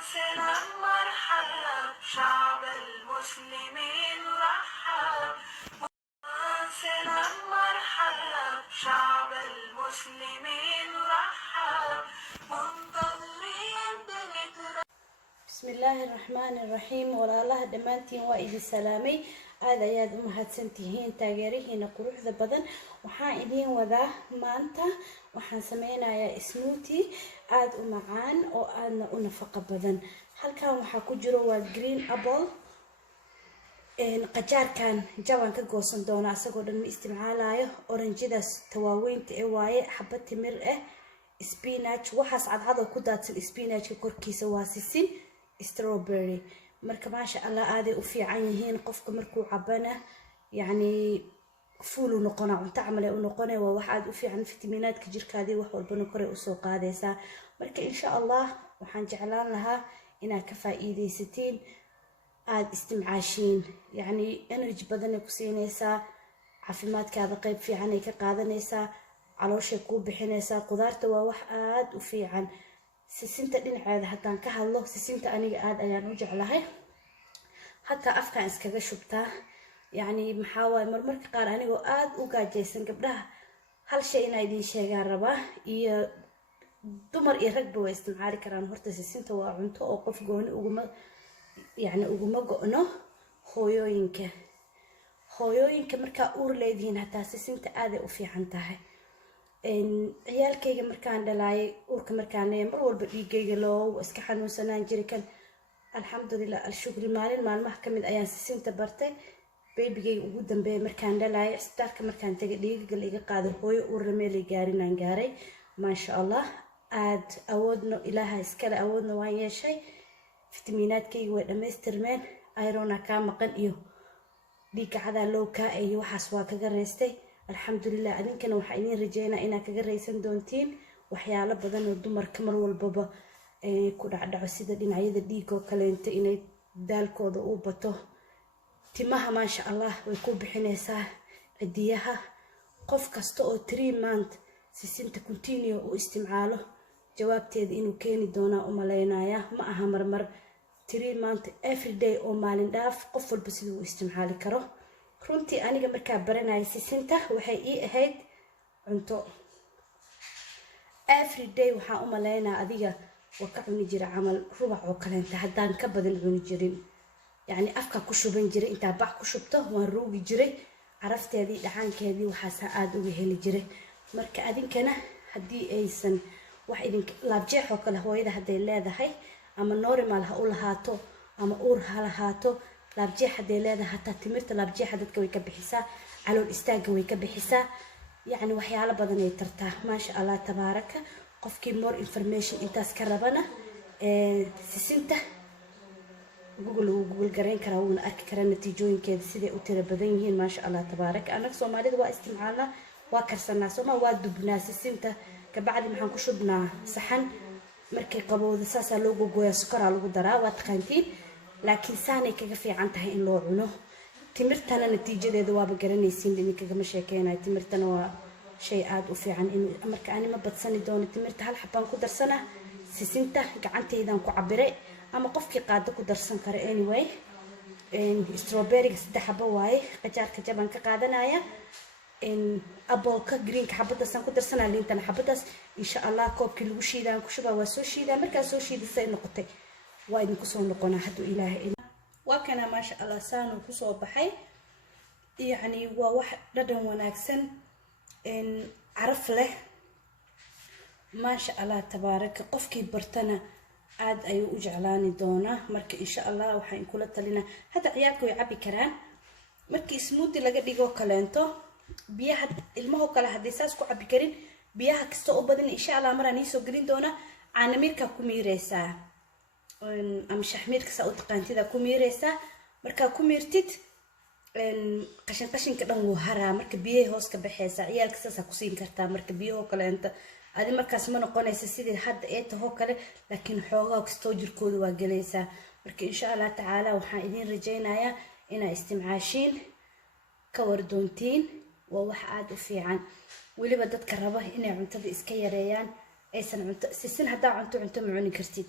سلام مرحبا شعب المسلمين رحب. سلام مرحبا شعب المسلمين رحب. منتظرين بنترحب. بسم الله الرحمن الرحيم. ولا الله دمانتين وإذ سلامي هذا ياد mahadsantihiin taageerihiina quruxda badan. waxaan idin wadaa maanta waxaan sameynayaa smoothie aad u macaan oo aadna u nafaqo badan. halkan waxa ku jiro waa green apple qajaarkan jaban ka goosan doona asagoo dhan ma isticmaalayo. oranjidaas tawaaweynta ee waaye xabad timir ah, spinach waxaas cadcad oo ku daadsan spinachka korkiisa waa sisin, strawberry. marka maasha Allah aaday u fiican yihiin qofka markuu cabana yani fuul u noqona cunto camal ay u noqonay waa wax aad u fiican fitamiinaadka jirkaadii wax walbana kore u soo qaadaysa. marka insha Allah waxaan jeclaan lahaa inaad ka faa'iideysatiin aad isticmaashiin yani energy badan ay ku siinaysaa, caafimaadkaada qayb fiican ay ka qaadanaysaa, caloosha ku bixinaysaa. qudaarta waa wax aad u fiican. sisinta dhinaceeda haddaan ka hadlo, sisinta aniga aad ayaan u jeclahay. hataa afkaan iskaga shubtaa yani maxaa waaye marmarka qaar anigoo aad u gaajaysan gabdhaha hal shay inaa idiin sheegaan rabaa, iyo dumar iyo ragba way isticmaali karaan. horta sisinta waa cunto oo qof gooni uguma go'no. hooyooyinka markaa uur leedihiin hataa sisinta aaday u fiican tahay. ciyaalkayga markaan dhalaayay uurka markaan leeyahay mar walba dhiigayga loo iska xanuunsanaan jiray. kan alxamdulillah alshukri maalin maalmaha kamid ayaan sisinta bartay. baybigayga ugu dambeeyay markaan dhalaayay isbitaalka markaan tagay dhiigayga la iga qaaday hooyo uurna meelay gaarinaan gaaray. maasha Allah aad awoodno ilaaha iskale awoodna waan yeeshay. fitamiinaadkayga way dhammaystirmeen. irona kaa maqan iyo dhiigga cadaa loo kaa iyo waxaas waa kaga reystay alxamdulillah. adinkana waxaa idin rajeynaa inaad kaga raysan doontiin waxyaalo badan oo dumarka mar walbaba ku dhacdhaco sida dhinacyada dhiigga oo kaleento inay daalkooda u bato. timaha maasha Allah way ku bixinaysaa. cidiyaha qof kasta oo 3 month sisinta continue u isticmaalo jawaabteeda inuu keeni doonaa u maleynayaa. ma aha marmar 3 month every day oo maalin dhaaf qof walba siduu u isticmaali karo. runtii aniga markaa baranayay sisinta waxay ii ahayd cunto every day. waxaan u maleynaa adiga waa ka cuni jira camal rubac oo kaleenta haddaan ka badan cuni jirin. yani afka ku shuban jiray intaa bac ku shubto waan ruugi jiray. carafteedii dhacaankeedii waxaasa aad uga heli jiray. marka adinkana haddii aysan wax idinka laabjeex oo kale hooyada hadday leedahay ama normal ha u lahaato ama uur ha lahaato, laabjeex hadday leedahay hataa timirta laabjeexa dadka way ka bixisaa, calool istaaga way ka bixisaa. yani waxyaalo badan ay tartaa. maasha Allah tabaaraka. qofkii more information intaas ka rabana sisinta google gareyn karaa wuuna arki karaa natiijooyinkeeda siday u tira badan yihiin. maasha Allah tabaaraka. anaga Soomaalida waa isticmaalnaa, waa karsanaa sooma, waa dubnaa sisinta kabacdi maxaan ku shubnaa saxan. markay qabowda saasaa loo gogoyaa, sukaraa lagu daraa, waa taqaantiin. laakiin saanay kaga fiican tahay in loo cuno. timirtana natiijadeeda waaba garanaysiin, idinkagama sheekeynayo. timirtana waa shay aad u fiican. marka ani ma badsani doono timirta, hal xabaan ku darsanaa. sisinta gacantaydan ku cabiray ama qofkii qaado ku darsan kara. anyway strawberryga 3 xabo waaye. qajaarka jaban ka qaadanaya. apple-ka greenka xabadaasaan ku darsanaa. liintana xabadaas insha Allah koobkii lagu shiidaan ku shubaa. waa soo shiidaa. markaa soo shiidisay noqotay waa idinku soo noqonaa hadduu ilaahay. waa kana maasha Allah saanuu ku soo baxay. yani waa wax dhadhan wanaagsan, caraf leh. maasha Allah tabaaraka. qofkii bartana aad ayuu u jeclaani doonaa. marka insha Allah waxaan kula talinaa hada ciyaalka way cabi karaan. markii smoothie laga dhigo kaleento biyaha ilmaha kale hadii saas ku cabi karin, biyaha kasta oo badan insha Allah maraan soo gelin doona. caanamirka ku miireysaa ama shaxmirka saa u taqaantida ku miireysaa. marka ku miirtid qashinka dhan wuu haraa. marka biyaha hoos ka baxaysa ciyaalka saas ku siin kartaa. marka biyaha kaleento adi markaas ma noqonaysa sidii hadda ee taho kale, laakiin xoogaa kastoo jirkooda waa galaysaa. marka insha Allah tacaala waxaan idin rajeynayaa inaa isticmaashiin ka wardoontiin. waa wax aad u fiican. weliba dadka raba inay cuntada iska yareeyaan aysan cunto sisin hadaa cunto ma cuni kartid.